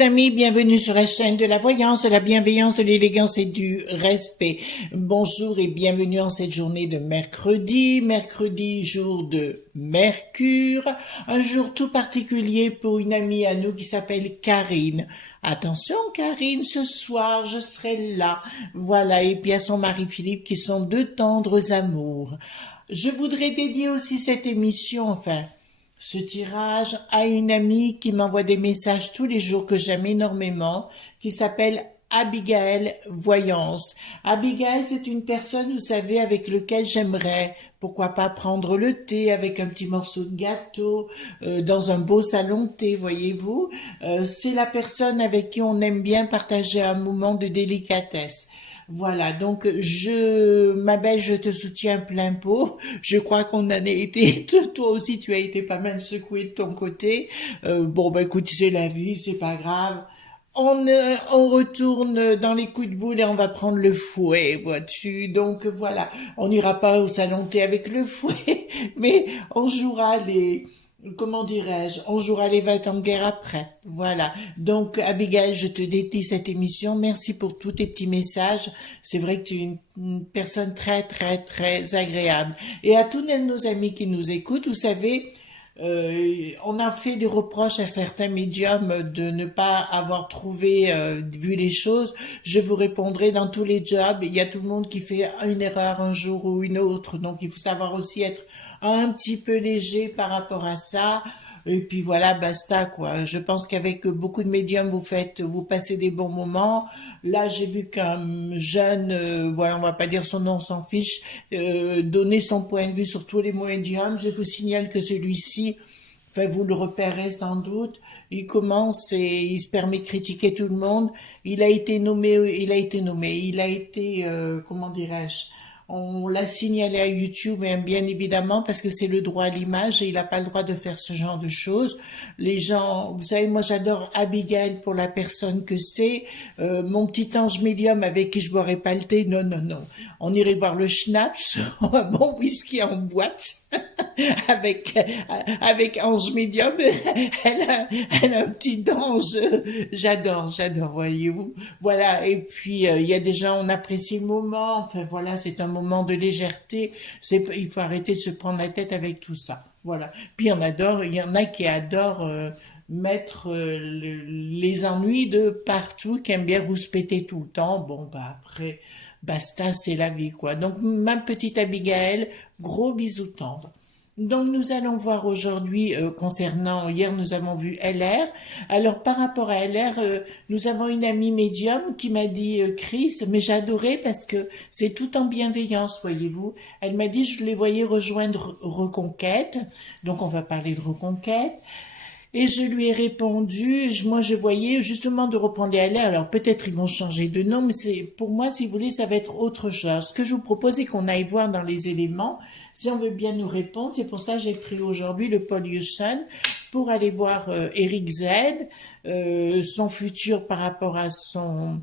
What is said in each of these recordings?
les amis, bienvenue sur la chaîne de la voyance, de la bienveillance, de l'élégance et du respect. Bonjour et bienvenue en cette journée de mercredi jour de Mercure, un jour tout particulier pour une amie à nous qui s'appelle Karine. Attention Karine, ce soir je serai là. Voilà, et puis à son mari Philippe qui sont deux tendres amours. Je voudrais dédier aussi cette émission, ce tirage à une amie qui m'envoie des messages tous les jours que j'aime énormément, qui s'appelle Abigail Voyance. Abigail, c'est une personne, vous savez, avec lequel j'aimerais, pourquoi pas prendre le thé avec un petit morceau de gâteau, dans un beau salon de thé, voyez-vous. C'est la personne avec qui on aime bien partager un moment de délicatesse. Voilà, donc ma belle, je te soutiens plein pot. Je crois qu'on en a été, toi aussi tu as été pas mal secoué de ton côté. Bon, bah écoute, c'est la vie, c'est pas grave. On retourne dans les coups de boule et on va prendre le fouet, vois-tu. Donc voilà, on n'ira pas au salon de thé avec le fouet, mais on jouera comment dirais-je, on jouera les va en guerre après. Voilà. Donc, Abigail, je te dédie cette émission. Merci pour tous tes petits messages. C'est vrai que tu es une personne très, très, très agréable. Et à tous nos amis qui nous écoutent, vous savez, on a fait des reproches à certains médiums de ne pas avoir trouvé, vu les choses. Je vous répondrai dans tous les jobs. Il y a tout le monde qui fait une erreur un jour ou une autre. Donc, il faut savoir aussi être un petit peu léger par rapport à ça. Et puis voilà, basta quoi. Je pense qu'avec beaucoup de médiums, vous passez des bons moments. Là, j'ai vu qu'un jeune, voilà, on va pas dire son nom, on s'en fiche, donnait son point de vue sur tous les médiums. Je vous signale que celui-ci, vous le repérez sans doute. Il commence et il se permet de critiquer tout le monde. Il a été, comment dirais-je? On l'a signalé à YouTube, et bien évidemment, parce que c'est le droit à l'image et il n'a pas le droit de faire ce genre de choses. Les gens, vous savez, moi j'adore Abigail pour la personne que c'est. Mon petit ange médium avec qui je boirais pas le thé, non, non, non. On irait boire le schnapps, un bon whisky en boîte. avec Ange Médium, elle a un petit ange, j'adore, voyez-vous. Voilà, et puis il y a des gens, on apprécie le moment, enfin voilà, c'est un moment de légèreté, il faut arrêter de se prendre la tête avec tout ça. Voilà. Puis il y en a qui adorent mettre les ennuis de partout, qui aiment bien rouspéter tout le temps. Bon, bah après, basta, c'est la vie, quoi. Donc, ma petite Abigail, gros bisous tendres. Donc nous allons voir aujourd'hui concernant, hier nous avons vu LR. Alors par rapport à LR, nous avons une amie médium qui m'a dit Chris, mais j'ai adoré parce que c'est tout en bienveillance, voyez-vous. Elle m'a dit je les voyais rejoindre Reconquête, donc on va parler de Reconquête. Et je lui ai répondu, moi je voyais justement de reprendre les LR, alors peut-être ils vont changer de nom, mais pour moi, si vous voulez, ça va être autre chose. Ce que je vous propose, c'est qu'on aille voir dans les éléments, si on veut bien nous répondre. C'est pour ça que j'ai pris aujourd'hui le Pollution, pour aller voir Eric Z, son futur par rapport à son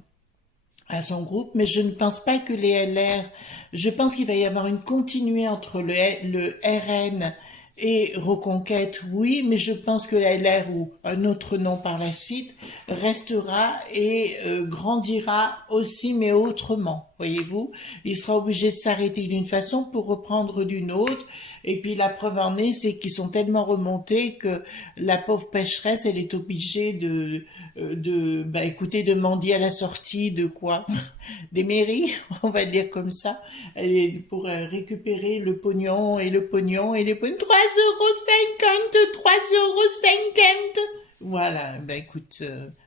groupe, mais je ne pense pas que les LR, je pense qu'il va y avoir une continuité entre le RN et Reconquête, oui, mais je pense que la LR ou un autre nom par la suite restera et grandira aussi, mais autrement, voyez-vous. Il sera obligé de s'arrêter d'une façon pour reprendre d'une autre. Et puis la preuve en est, c'est qu'ils sont tellement remontés que la pauvre pécheresse, elle est obligée écoutez, de mendier à la sortie de quoi? Des mairies, on va dire comme ça. Elle est pour récupérer le pognon et le pognon et les pognons. 3,50 €, 3,50 €. Voilà, écoute,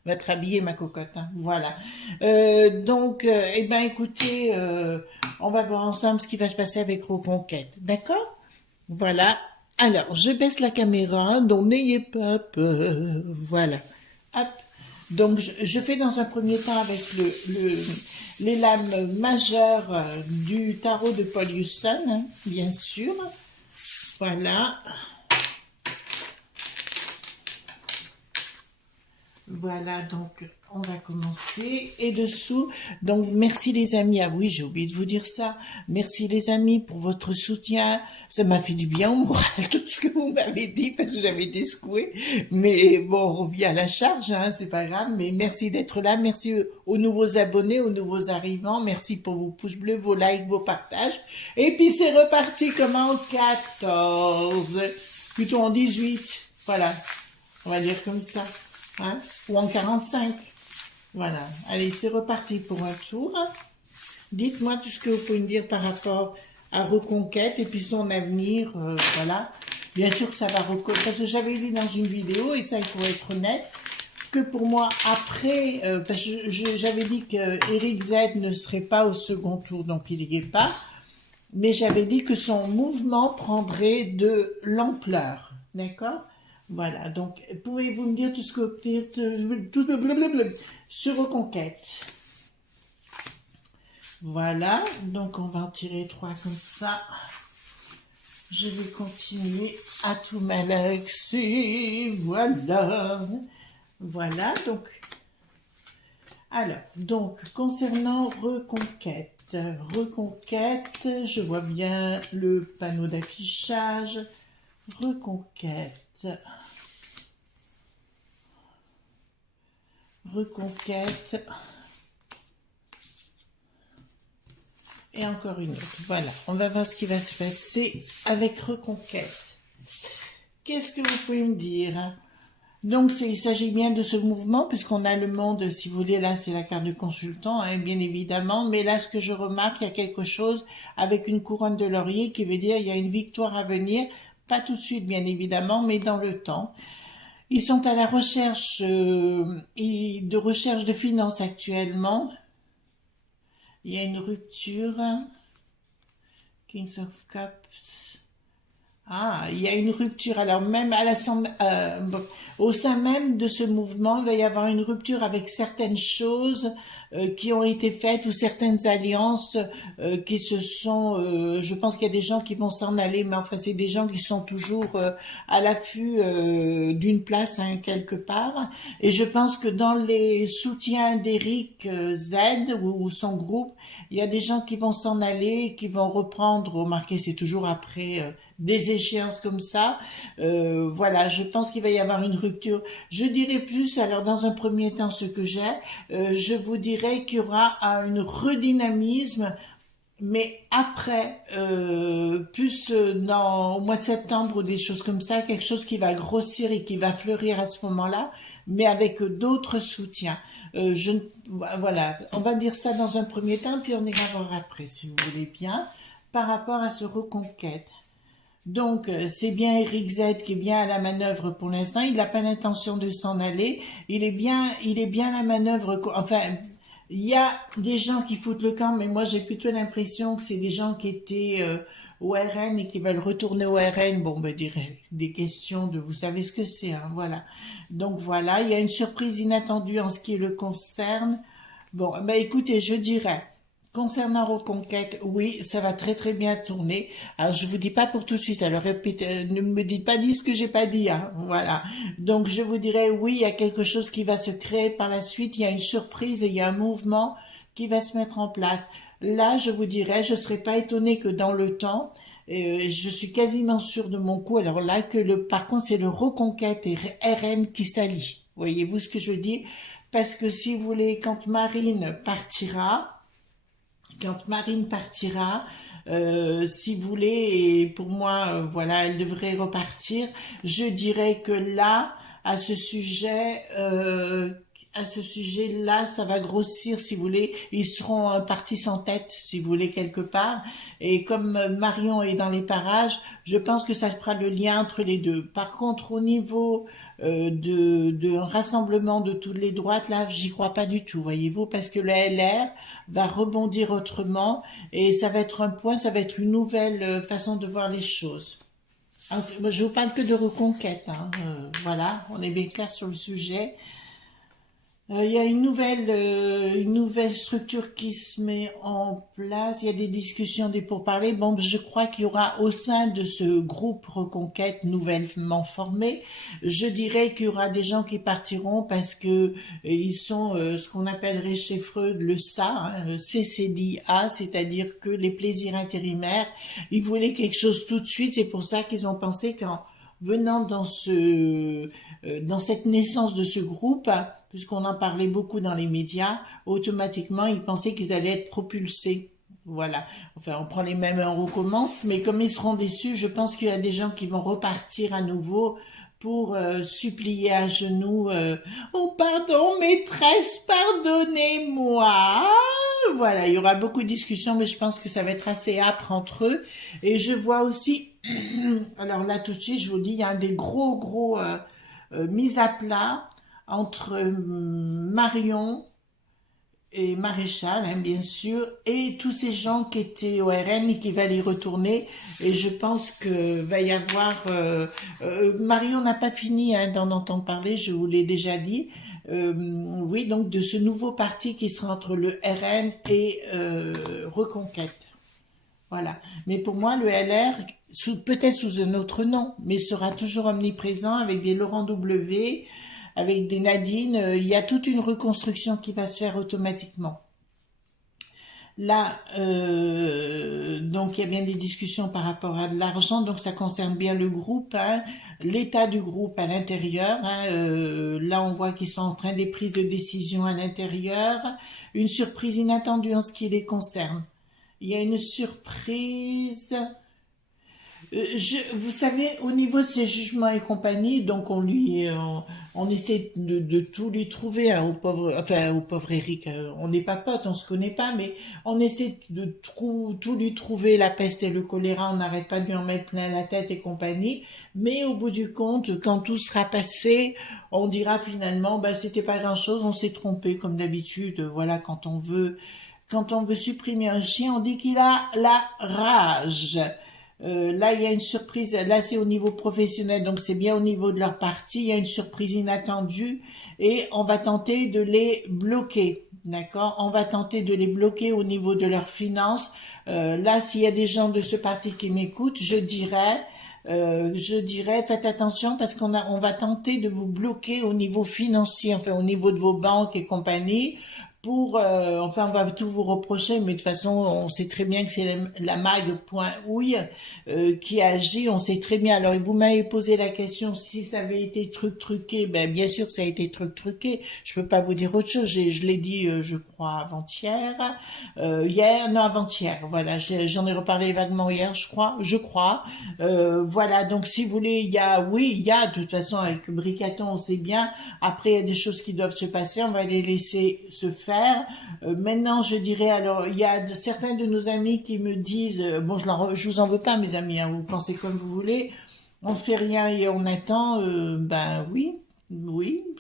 va te rhabiller ma cocotte, hein, voilà. Écoutez, on va voir ensemble ce qui va se passer avec Reconquête, d'accord? Voilà. Alors, je baisse la caméra, donc n'ayez pas peur. Voilà. Hop. Donc, je fais dans un premier temps avec les lames majeures du tarot de Paul Husson, hein, bien sûr. Voilà. Voilà, donc on va commencer. Et dessous, donc merci les amis. Ah oui, j'ai oublié de vous dire ça. Merci les amis pour votre soutien. Ça m'a fait du bien au moral, tout ce que vous m'avez dit, parce que j'avais été secouée. Mais bon, on revient à la charge, hein, c'est pas grave. Mais merci d'être là. Merci aux nouveaux abonnés, aux nouveaux arrivants. Merci pour vos pouces bleus, vos likes, vos partages. Et puis c'est reparti comme en 14, plutôt en 18. Voilà, on va dire comme ça. Hein, ou en 45. Voilà. Allez, c'est reparti pour un tour. Dites-moi tout ce que vous pouvez me dire par rapport à Reconquête et puis son avenir. Voilà. Bien sûr que ça va reconquête. Parce que j'avais dit dans une vidéo, et ça il faut être honnête, que pour moi, après, parce que j'avais dit que Eric Z ne serait pas au second tour, donc il n'y est pas. Mais j'avais dit que son mouvement prendrait de l'ampleur. D'accord? Voilà, donc pouvez-vous me dire tout ce que vous dire tout blablabla sur Reconquête. Voilà, donc on va en tirer 3 comme ça. Je vais continuer à tout malaxer. Voilà. Voilà, donc. Alors, donc, concernant Reconquête. Reconquête, je vois bien le panneau d'affichage. Reconquête. Reconquête. Et encore une autre. Voilà, on va voir ce qui va se passer avec Reconquête. Qu'est-ce que vous pouvez me dire? Donc, il s'agit bien de ce mouvement, puisqu'on a le monde, si vous voulez, là, c'est la carte du consultant, hein, bien évidemment. Mais là, ce que je remarque, il y a quelque chose avec une couronne de laurier qui veut dire il y a une victoire à venir. Pas tout de suite, bien évidemment, mais dans le temps. Ils sont à la recherche de finances actuellement. Il y a une rupture. Kings of Cups. Ah, il y a une rupture. Alors même à au sein même de ce mouvement, il va y avoir une rupture avec certaines choses qui ont été faites ou certaines alliances qui se sont... je pense qu'il y a des gens qui vont s'en aller, mais enfin c'est des gens qui sont toujours à l'affût d'une place hein, quelque part. Et je pense que dans les soutiens d'Eric Z ou son groupe, il y a des gens qui vont s'en aller, qui vont reprendre. Remarquez, c'est toujours après... des échéances comme ça, voilà, je pense qu'il va y avoir une rupture. Je dirais plus, alors dans un premier temps, ce que j'ai, je vous dirais qu'il y aura un redynamisme, mais après, plus au mois de septembre ou des choses comme ça, quelque chose qui va grossir et qui va fleurir à ce moment-là, mais avec d'autres soutiens. Voilà, on va dire ça dans un premier temps, puis on ira voir après, si vous voulez bien, par rapport à ce Reconquête. Donc, c'est bien Eric Z qui est bien à la manœuvre pour l'instant. Il n'a pas l'intention de s'en aller. Il est bien à la manœuvre. Enfin, il y a des gens qui foutent le camp, mais moi, j'ai plutôt l'impression que c'est des gens qui étaient au RN et qui veulent retourner au RN. Bon, ben, des questions de, vous savez ce que c'est, hein, voilà. Donc, voilà, il y a une surprise inattendue en ce qui le concerne. Bon, ben, écoutez, je dirais... Concernant Reconquête, oui, ça va très très bien tourner. Alors je vous dis pas pour tout de suite. Alors répétez, ne me dites pas ce que j'ai pas dit. Hein, voilà. Donc je vous dirais oui, il y a quelque chose qui va se créer par la suite. Il y a une surprise et il y a un mouvement qui va se mettre en place. Là, je vous dirais, je serais pas étonnée que dans le temps, je suis quasiment sûre de mon coup. Alors là par contre, c'est le Reconquête et RN qui s'allient. Voyez-vous ce que je dis? Parce que si vous voulez, quand Marine partira. Si vous voulez, et pour moi, voilà, elle devrait repartir. Je dirais que là, à ce sujet-là, ça va grossir, si vous voulez. Ils seront partis sans tête, si vous voulez, quelque part. Et comme Marion est dans les parages, je pense que ça fera le lien entre les deux. Par contre, au niveau de rassemblement de toutes les droites, là, j'y crois pas du tout, voyez-vous, parce que le LR va rebondir autrement et ça va être un point, ça va être une nouvelle façon de voir les choses. Alors, je vous parle que de Reconquête, hein, voilà, on est bien clair sur le sujet. Il y a une nouvelle structure qui se met en place. Il y a des discussions, des pourparlers. Bon, je crois qu'il y aura au sein de ce groupe Reconquête nouvellement formé, je dirais qu'il y aura des gens qui partiront parce que ils sont ce qu'on appellerait chez Freud le SA, hein, le CCDA, c'est-à-dire que les plaisirs intérimaires. Ils voulaient quelque chose tout de suite. C'est pour ça qu'ils ont pensé qu'en venant dans cette naissance de ce groupe, puisqu'on en parlait beaucoup dans les médias, automatiquement, ils pensaient qu'ils allaient être propulsés. Voilà. Enfin, on prend les mêmes et on recommence, mais comme ils seront déçus, je pense qu'il y a des gens qui vont repartir à nouveau pour supplier à genoux oh pardon maîtresse, pardonnez-moi. Voilà, il y aura beaucoup de discussions, mais je pense que ça va être assez âpre entre eux. Et je vois aussi, alors là tout de suite, je vous dis, il y a des gros mises à plat entre Marion et Maréchal, hein, bien sûr, et tous ces gens qui étaient au RN et qui veulent y retourner. Et je pense que va y avoir... Marion n'a pas fini hein, d'en entendre parler, je vous l'ai déjà dit. Oui, donc de ce nouveau parti qui sera entre le RN et Reconquête. Voilà. Mais pour moi, le LR, peut-être sous un autre nom, mais sera toujours omniprésent avec des Laurent W, avec des Nadine. Il y a toute une reconstruction qui va se faire automatiquement. Là, donc il y a bien des discussions par rapport à de l'argent, donc ça concerne bien le groupe, hein, l'état du groupe à l'intérieur. Hein, là, on voit qu'ils sont en train des prises de décision à l'intérieur. Une surprise inattendue en ce qui les concerne. Il y a une surprise. Vous savez, au niveau de ses jugements et compagnie, donc on essaie de tout lui trouver hein, au pauvre Eric. On n'est pas potes, on se connaît pas, mais on essaie de tout lui trouver, la peste et le choléra. On n'arrête pas de lui en mettre plein la tête et compagnie. Mais au bout du compte, quand tout sera passé, on dira finalement, bah c'était pas grand-chose, on s'est trompé comme d'habitude. Voilà, quand on veut supprimer un chien, on dit qu'il a la rage. Là, il y a une surprise. Là, c'est au niveau professionnel, donc c'est bien au niveau de leur parti. Il y a une surprise inattendue et on va tenter de les bloquer. D'accord? On va tenter de les bloquer au niveau de leurs finances. Là, s'il y a des gens de ce parti qui m'écoutent, je dirais, faites attention parce on va tenter de vous bloquer au niveau financier, enfin au niveau de vos banques et compagnie. Enfin, on va tout vous reprocher, mais de toute façon, on sait très bien que c'est la mag.ouille qui agit, on sait très bien. Alors, vous m'avez posé la question si ça avait été truqué, ben bien sûr que ça a été truqué. Je peux pas vous dire autre chose. Je l'ai dit, je crois avant-hier, avant-hier. Voilà, j'en ai reparlé vaguement hier, je crois. Voilà, donc si vous voulez, il y a, de toute façon avec Bricaton, on sait bien. Après, il y a des choses qui doivent se passer, on va les laisser se faire. Maintenant, je dirais, alors, il y a certains de nos amis qui me disent, bon, je vous en veux pas, mes amis, hein, vous pensez comme vous voulez, on fait rien et on attend, ben oui,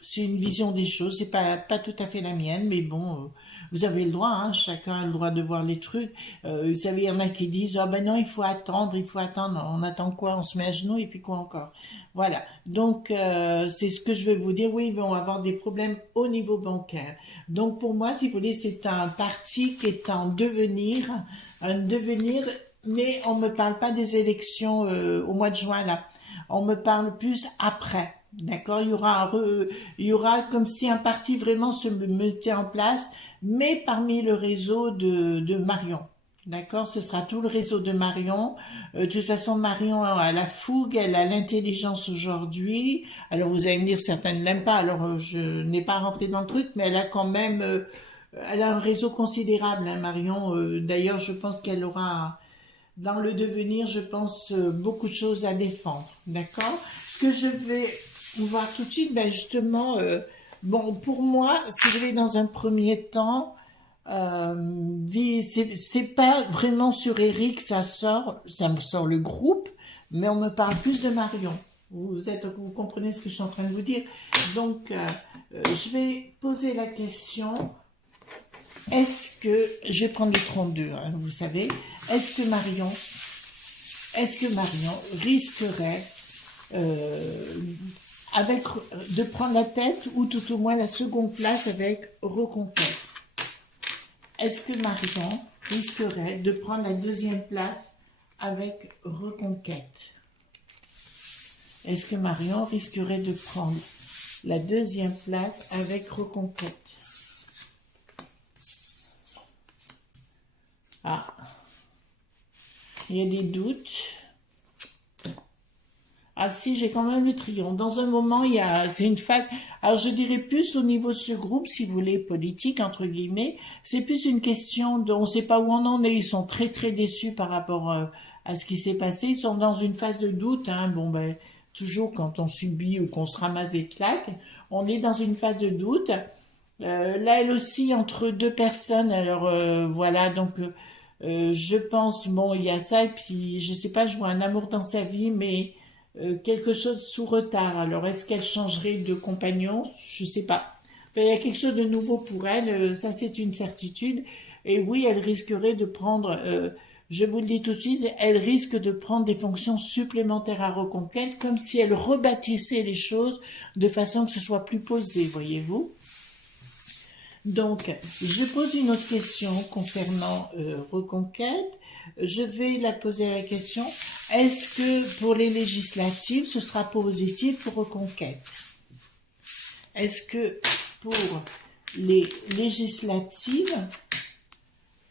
c'est une vision des choses, c'est pas tout à fait la mienne, mais bon, vous avez le droit, hein, chacun a le droit de voir les trucs. Vous savez, il y en a qui disent, ah ben non, il faut attendre, on attend quoi, on se met à genoux et puis quoi encore. Voilà, donc c'est ce que je vais vous dire, oui, ils vont avoir des problèmes au niveau bancaire. Donc pour moi, si vous voulez, c'est un parti qui est en devenir, mais on me parle pas des élections au mois de juin là, on me parle plus après. D'accord, il y aura comme si un parti vraiment se mettait en place, mais parmi le réseau de Marion. D'accord, ce sera tout le réseau de Marion. De toute façon, Marion a la fougue, elle a l'intelligence aujourd'hui. Alors vous allez me dire, certains ne l'aiment pas, alors je n'ai pas rentré dans le truc, mais elle a quand même, elle a un réseau considérable, hein, Marion. D'ailleurs, je pense qu'elle aura, dans le devenir, je pense, beaucoup de choses à défendre. D'accord? Ce que je vais voir tout de suite, ben justement, bon, pour moi, si vous voulez, dans un premier temps, c'est pas vraiment sur Eric, ça me sort le groupe, mais on me parle plus de Marion. Vous comprenez ce que je suis en train de vous dire. Donc, je vais poser la question. Je vais prendre le 32, hein, vous savez, est-ce que Marion risquerait avec de prendre la tête ou tout au moins la seconde place avec Reconquête. Est-ce que Marion risquerait de prendre la deuxième place avec Reconquête? Est-ce que Marion risquerait de prendre la deuxième place avec Reconquête? Ah, il y a des doutes. Ah si, j'ai quand même le triomphe. Dans un moment, c'est une phase, alors je dirais plus au niveau de ce groupe, si vous voulez, politique, entre guillemets, c'est plus une question de, on ne sait pas où on en est, ils sont très très déçus par rapport à ce qui s'est passé, ils sont dans une phase de doute, hein. Bon ben, toujours quand on subit ou qu'on se ramasse des claques, on est dans une phase de doute. Là, elle aussi, entre deux personnes, alors voilà, donc je pense, bon, il y a ça, et puis je sais pas, je vois un amour dans sa vie, mais quelque chose sous retard. Alors, est-ce qu'elle changerait de compagnon? Je sais pas. Enfin, il y a quelque chose de nouveau pour elle, ça c'est une certitude. Et oui, elle risquerait de prendre, je vous le dis tout de suite, elle risque de prendre des fonctions supplémentaires à Reconquête, comme si elle rebâtissait les choses de façon que ce soit plus posé, voyez-vous. Donc, je pose une autre question concernant Reconquête. Je vais la poser la question, est-ce que pour les législatives, ce sera positif pour Reconquête? Est-ce que pour les législatives,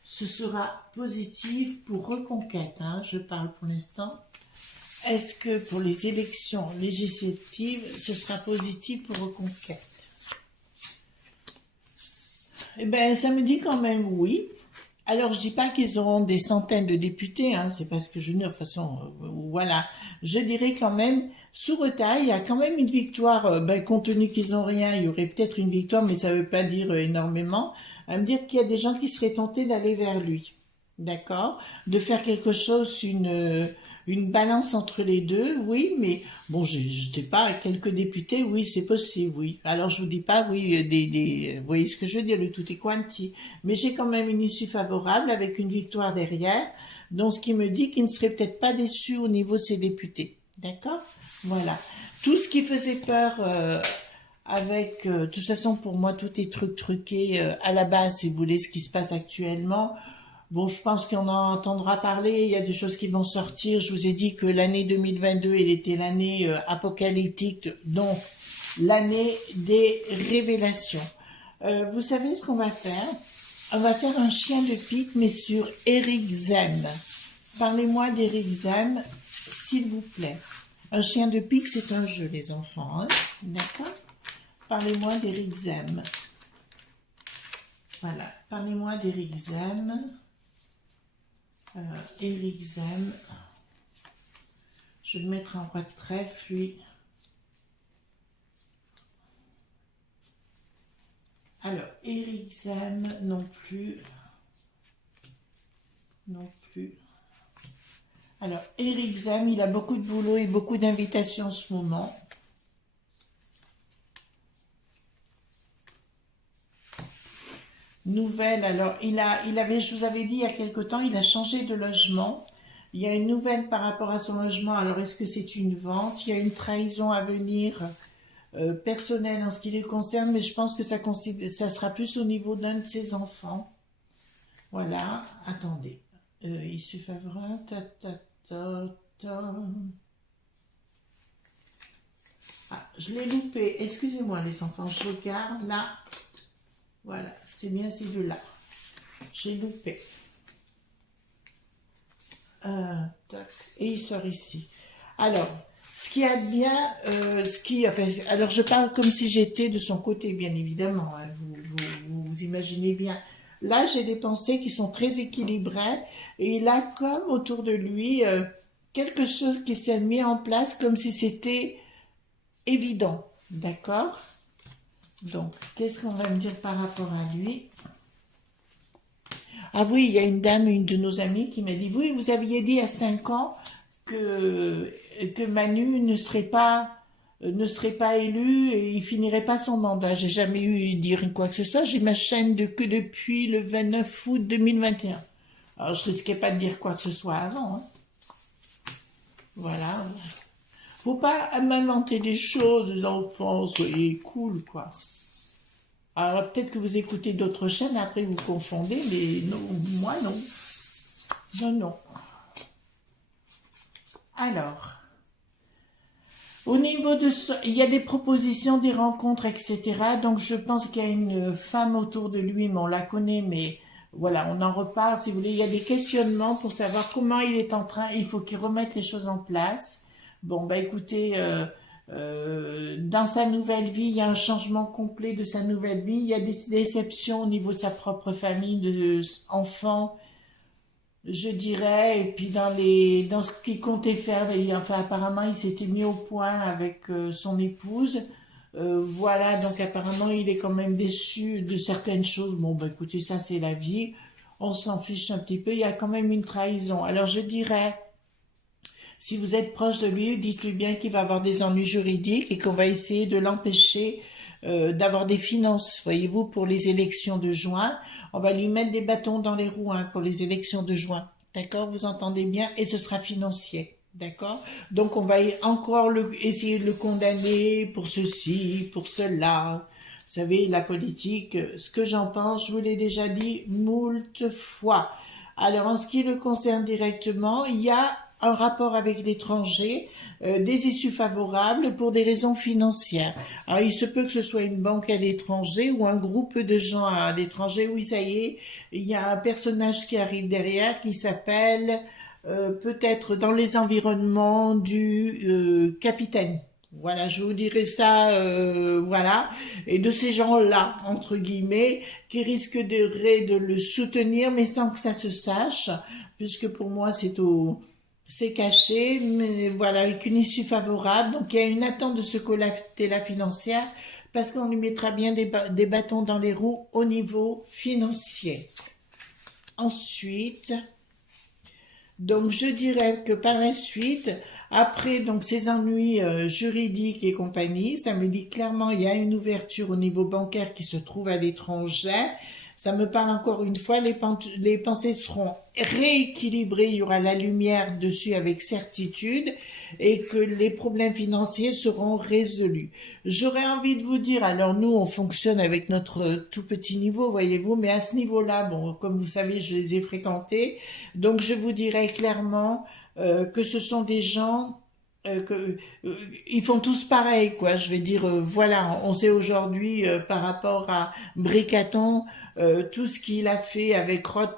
ce sera positif pour Reconquête, hein, je parle pour l'instant. Est-ce que pour les élections législatives, ce sera positif pour Reconquête? Eh bien, ça me dit quand même oui. Alors, je dis pas qu'ils auront des centaines de députés, hein, c'est parce que je ne, de toute façon, voilà. Je dirais quand même, sous retard, il y a quand même une victoire, ben, compte tenu qu'ils ont rien, il y aurait peut-être une victoire, mais ça veut pas dire énormément, à me dire qu'il y a des gens qui seraient tentés d'aller vers lui. D'accord? De faire quelque chose, une balance entre les deux, oui, mais bon, je sais pas, quelques députés, oui, c'est possible, oui. Alors, je vous dis pas, oui, vous voyez ce que je veux dire, le tout est quanti. Mais j'ai quand même une issue favorable avec une victoire derrière, donc ce qui me dit qu'il ne serait peut-être pas déçu au niveau de ses députés. D'accord? Voilà. Tout ce qui faisait peur, avec, de toute façon, pour moi, tout est truqué à la base, si vous voulez, ce qui se passe actuellement. Bon, je pense qu'on en entendra parler, il y a des choses qui vont sortir. Je vous ai dit que l'année 2022, elle était l'année apocalyptique, donc l'année des révélations. Vous savez ce qu'on va faire? On va faire un chien de pique, mais sur Eric Zem. Parlez-moi d'Eric Zem, s'il vous plaît. Un chien de pique, c'est un jeu, les enfants, hein? D'accord? Parlez-moi d'Eric Zem. Voilà, parlez-moi d'Eric Zem. Eric Zem. Je vais le mettre en roi de trèfle, lui. Alors, Eric Zem, non plus. Non plus. Alors, Eric Zem, il a beaucoup de boulot et beaucoup d'invitations en ce moment. Nouvelle, alors, je vous avais dit il y a quelque temps, il a changé de logement. Il y a une nouvelle par rapport à son logement. Alors, est-ce que c'est une vente? Il y a une trahison à venir personnelle en ce qui les concerne, mais je pense que ça sera plus au niveau d'un de ses enfants. Voilà, attendez. Issue favorable, Ah, je l'ai loupé. Excusez-moi, les enfants, je regarde là. Voilà, c'est bien ces deux-là. J'ai loupé. Et il sort ici. Alors, ce qui a bien, enfin, alors je parle comme si j'étais de son côté, bien évidemment, hein, vous imaginez bien. Là, j'ai des pensées qui sont très équilibrées, et il a comme autour de lui quelque chose qui s'est mis en place comme si c'était évident, d'accord? Donc, qu'est-ce qu'on va me dire par rapport à lui? Ah oui, il y a une dame, une de nos amies qui m'a dit, oui, vous aviez dit à 5 ans que Manu ne serait pas élu et il finirait pas son mandat. J'ai jamais eu dire quoi que ce soit. J'ai ma chaîne que depuis le 29 août 2021. Alors, je risquais pas de dire quoi que ce soit avant, hein. Voilà. Faut pas m'inventer des choses, les enfants, soyez cool, quoi. Alors peut-être que vous écoutez d'autres chaînes, après vous confondez, mais non, moi non. Non, non. Alors, au niveau de ça, il y a des propositions, des rencontres, etc. Donc je pense qu'il y a une femme autour de lui, mais on la connaît, mais voilà, on en reparle si vous voulez. Il y a des questionnements pour savoir comment il est en train, il faut qu'il remette les choses en place. Bon, bah écoutez, dans sa nouvelle vie, il y a un changement complet de sa nouvelle vie. Il y a des déceptions au niveau de sa propre famille, de enfants, je dirais. Et puis dans ce qu'il comptait faire, enfin apparemment il s'était mis au point avec son épouse. Voilà, donc apparemment il est quand même déçu de certaines choses. Bon, bah écoutez, ça c'est la vie. On s'en fiche un petit peu. Il y a quand même une trahison. Alors je dirais. Si vous êtes proche de lui, dites-lui bien qu'il va avoir des ennuis juridiques et qu'on va essayer de l'empêcher d'avoir des finances, voyez-vous, pour les élections de juin. On va lui mettre des bâtons dans les roues hein, pour les élections de juin. D'accord, vous entendez bien? Et ce sera financier. D'accord? Donc on va encore essayer de le condamner pour ceci, pour cela. Vous savez, la politique, ce que j'en pense, je vous l'ai déjà dit moult fois. Alors, en ce qui le concerne directement, il y a un rapport avec l'étranger, des issues favorables pour des raisons financières. Alors, il se peut que ce soit une banque à l'étranger ou un groupe de gens à l'étranger. Oui, ça y est, il y a un personnage qui arrive derrière qui s'appelle peut-être dans les environnements du capitaine. Voilà, je vous dirai ça, voilà, et de ces gens-là, entre guillemets, qui risquent de le soutenir, mais sans que ça se sache, puisque pour moi c'est caché, mais voilà, avec une issue favorable. Donc il y a une attente de ce côté-là financière, parce qu'on lui mettra bien des bâtons dans les roues au niveau financier. Ensuite, donc je dirais que par la suite, après donc ces ennuis juridiques et compagnie, ça me dit clairement il y a une ouverture au niveau bancaire qui se trouve à l'étranger. Ça me parle encore une fois, les pensées seront rééquilibrées, il y aura la lumière dessus avec certitude et que les problèmes financiers seront résolus. J'aurais envie de vous dire, alors nous on fonctionne avec notre tout petit niveau, voyez-vous, mais à ce niveau-là, bon, comme vous savez, je les ai fréquentés, donc je vous dirais clairement que ce sont des gens ils font tous pareil, quoi. Je vais dire, voilà, on sait aujourd'hui par rapport à Bricaton, tout ce qu'il a fait avec Rod,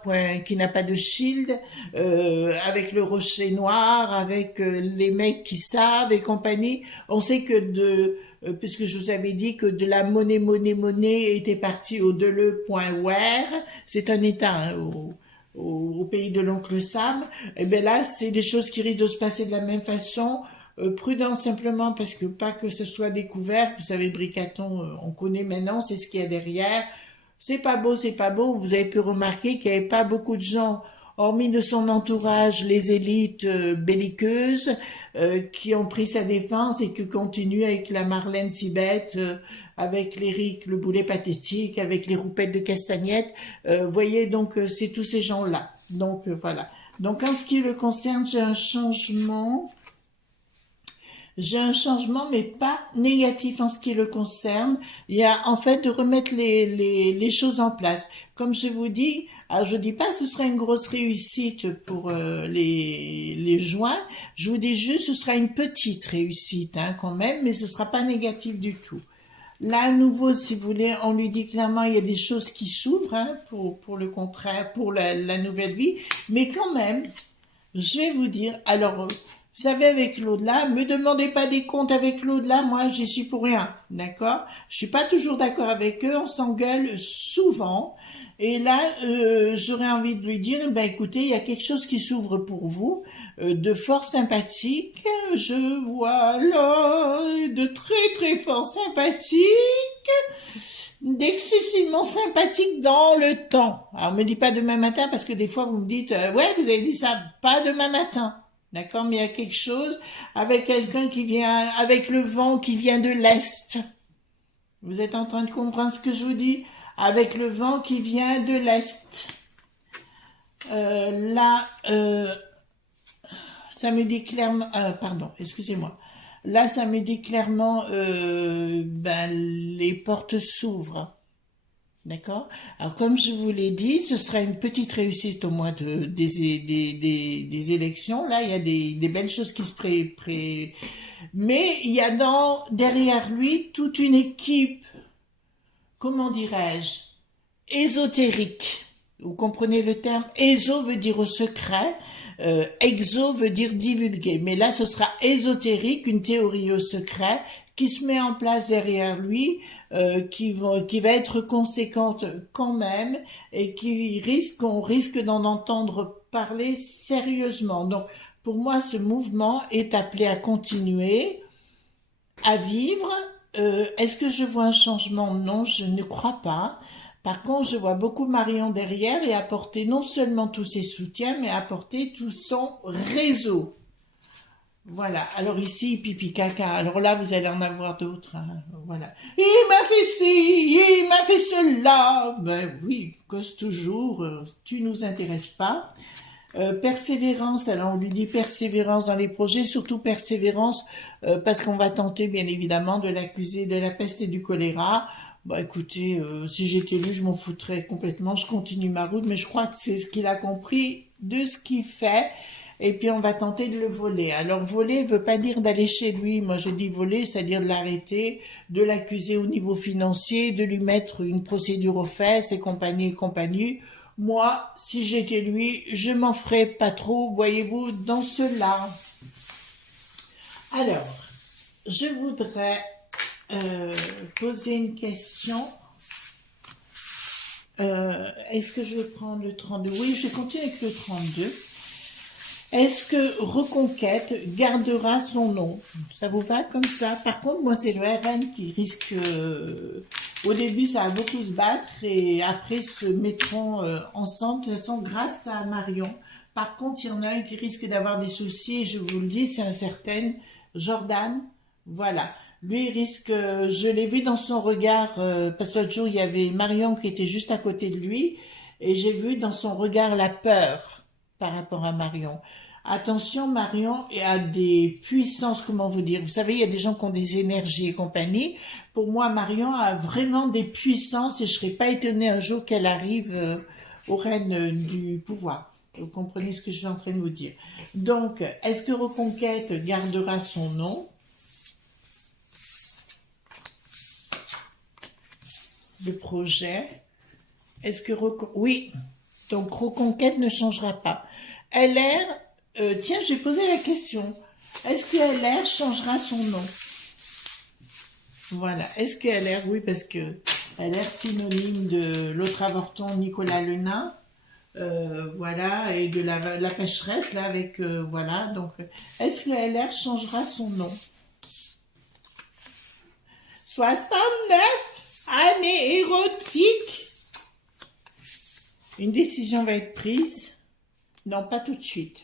qui n'a pas de shield, avec le Rocher Noir, avec les mecs qui savent et compagnie. On sait que puisque je vous avais dit que de la monnaie était parti au deleu.ware, c'est un état, hein, au pays de l'oncle Sam, et bien là, c'est des choses qui risquent de se passer de la même façon. Prudence simplement parce que pas que ce soit découvert. Vous savez, Bricaton, on connaît maintenant, c'est ce qu'il y a derrière. C'est pas beau, c'est pas beau. Vous avez pu remarquer qu'il n'y avait pas beaucoup de gens, hormis de son entourage, les élites belliqueuses, qui ont pris sa défense et qui continuent avec la Marlène Sibette, avec l'Éric, le boulet pathétique, avec les roupettes de castagnette. Voyez, donc c'est tous ces gens-là. Donc voilà. Donc en ce qui le concerne, j'ai un changement. J'ai un changement, mais pas négatif en ce qui le concerne. Il y a en fait de remettre les choses en place. Comme je vous dis, alors je dis pas que ce sera une grosse réussite pour les juins. Je vous dis juste ce sera une petite réussite hein, quand même, mais ce sera pas négatif du tout. Là, à nouveau, si vous voulez, on lui dit clairement, il y a des choses qui s'ouvrent hein, pour le contraire, pour la nouvelle vie. Mais quand même, je vais vous dire, alors, vous savez, avec l'au-delà, me demandez pas des comptes avec l'au-delà, moi, j'y suis pour rien, d'accord? Je suis pas toujours d'accord avec eux, on s'engueule souvent. Et là, j'aurais envie de lui dire, ben écoutez, il y a quelque chose qui s'ouvre pour vous, de fort sympathique. Je vois là, de très très fort sympathique, d'excessivement sympathique dans le temps. Alors, me dis pas demain matin parce que des fois vous me dites, ouais, vous avez dit ça, pas demain matin. D'accord, mais il y a quelque chose avec quelqu'un qui vient, avec le vent qui vient de l'Est. Vous êtes en train de comprendre ce que je vous dis? Avec le vent qui vient de l'Est. Là, ça me dit clairement, pardon, excusez-moi. Là, ça me dit clairement, les portes s'ouvrent. D'accord? Alors, comme je vous l'ai dit, ce sera une petite réussite au mois des élections. Là, il y a des belles choses qui se mais il y a derrière lui toute une équipe, comment dirais-je, ésotérique. Vous comprenez le terme? Éso veut dire au secret, exo veut dire divulguer. Mais là, ce sera ésotérique, une théorie au secret qui se met en place derrière lui, qui va être conséquente quand même et qu'on risque d'en entendre parler sérieusement. Donc, pour moi, ce mouvement est appelé à continuer, à vivre. Est-ce que je vois un changement? Non, je ne crois pas. Par contre, je vois beaucoup Marion derrière et apporter non seulement tous ses soutiens, mais apporter tout son réseau. Voilà. Alors ici, pipi caca. Alors là, vous allez en avoir d'autres. Hein. Voilà. Il m'a fait ci, il m'a fait cela. Ben oui, cause toujours. Tu nous intéresses pas. Persévérance, alors on lui dit persévérance dans les projets, surtout persévérance parce qu'on va tenter bien évidemment de l'accuser de la peste et du choléra. Bah écoutez, si j'étais lui, je m'en foutrais complètement, je continue ma route, mais je crois que c'est ce qu'il a compris de ce qu'il fait, et puis on va tenter de le voler. Alors voler veut pas dire d'aller chez lui, moi je dis voler, c'est-à-dire de l'arrêter, de l'accuser au niveau financier, de lui mettre une procédure aux fesses et compagnie et compagnie. Moi, si j'étais lui, je m'en ferais pas trop, voyez-vous, dans cela. Alors, je voudrais poser une question. Est-ce que je vais prendre le 32? Oui, je continue avec le 32. Est-ce que Reconquête gardera son nom? Ça vous va comme ça? Par contre, moi, c'est le RN qui risque... au début, ça va beaucoup se battre et après se mettront ensemble, de toute façon, grâce à Marion. Par contre, il y en a un qui risque d'avoir des soucis, et je vous le dis, c'est un certain Jordan. Voilà. Lui, il risque, je l'ai vu dans son regard, parce que l'autre jour, il y avait Marion qui était juste à côté de lui, et j'ai vu dans son regard la peur par rapport à Marion. Attention, Marion a des puissances, comment vous dire, vous savez, il y a des gens qui ont des énergies et compagnie. Pour moi, Marion a vraiment des puissances et je serais pas étonnée un jour qu'elle arrive au règne du pouvoir. Vous comprenez ce que je suis en train de vous dire. Donc, est-ce que Reconquête gardera son nom? Le projet. Est-ce que oui. Donc Reconquête ne changera pas. LR, tiens, j'ai posé la question. Est-ce que LR changera son nom? Voilà. Est-ce que LR, oui, parce que LR synonyme de l'autre avorton Nicolas Lenain. Voilà, et de la pécheresse, là, avec, voilà. Donc, est-ce que LR changera son nom? 69 années érotiques. Une décision va être prise. Non, pas tout de suite.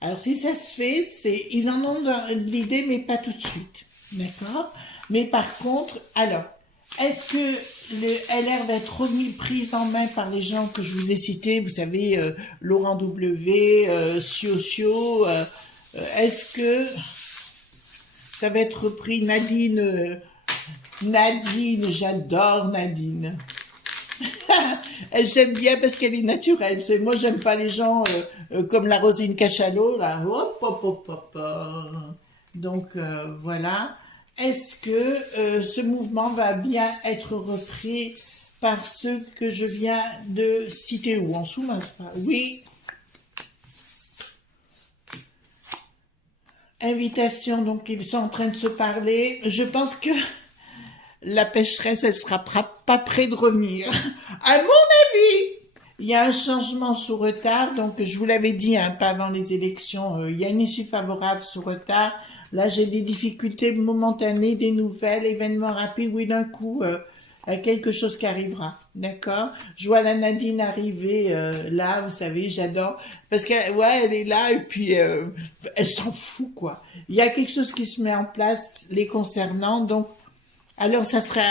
Alors, si ça se fait, ils en ont l'idée, mais pas tout de suite. D'accord? Mais par contre, alors, est-ce que le LR va être prise en main par les gens que je vous ai cités? Vous savez, Laurent W, Sio, est-ce que ça va être repris? Nadine, j'adore Nadine. J'aime bien parce qu'elle est naturelle. Moi, j'aime pas les gens comme la Rosine Cachalot, là. Hop, hop, hop, hop, hop. Donc, voilà. Est-ce que ce mouvement va bien être repris par ceux que je viens de citer ou en sous-main? Oui. Invitation, donc ils sont en train de se parler. Je pense que la pécheresse, elle sera pas près de revenir. À mon avis, il y a un changement sous retard. Donc, je vous l'avais dit, hein, pas avant les élections, il y a une issue favorable sous retard. Là, j'ai des difficultés momentanées, des nouvelles, événements rapides. Oui, d'un coup, quelque chose qui arrivera. D'accord? Je vois la Nadine arriver là, vous savez, j'adore. Parce qu'elle ouais, elle est là et puis elle s'en fout, quoi. Il y a quelque chose qui se met en place les concernant. Donc, alors, ça sera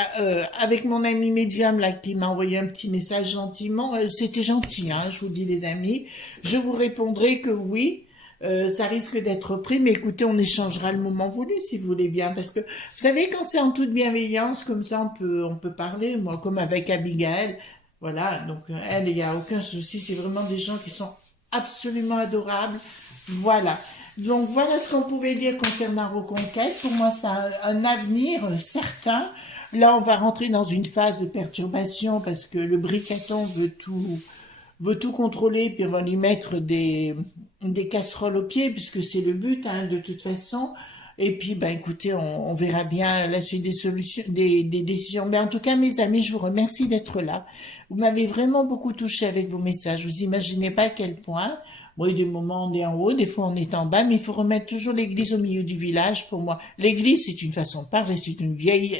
avec mon ami médium là qui m'a envoyé un petit message gentiment. C'était gentil, hein, je vous dis les amis. Je vous répondrai que oui. Ça risque d'être pris, mais écoutez, on échangera le moment voulu si vous voulez bien, parce que vous savez, quand c'est en toute bienveillance, comme ça, on peut parler, moi, comme avec Abigail, voilà, donc elle, il n'y a aucun souci, c'est vraiment des gens qui sont absolument adorables, voilà. Donc voilà ce qu'on pouvait dire concernant Reconquête. Pour moi, ça a un avenir certain. Là, on va rentrer dans une phase de perturbation parce que le bricaton veut tout contrôler, puis on va lui mettre des casseroles aux pieds, puisque c'est le but, hein, de toute façon. Et puis, ben, écoutez, on verra bien la suite des solutions, des décisions. Mais en tout cas, mes amis, je vous remercie d'être là. Vous m'avez vraiment beaucoup touché avec vos messages. Vous imaginez pas à quel point. Oui, des moments on est en haut, des fois on est en bas, mais il faut remettre toujours l'église au milieu du village pour moi. L'église, c'est une façon de parler, c'est une vieille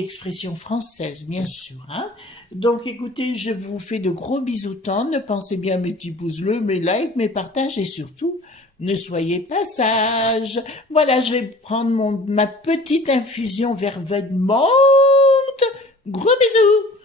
expression française, bien sûr, hein. Donc écoutez, je vous fais de gros bisous tendres, pensez bien à mes petits pouces bleus, mes likes, mes partages et surtout, ne soyez pas sages. Voilà, je vais prendre ma petite infusion vers votre monde. Gros bisous!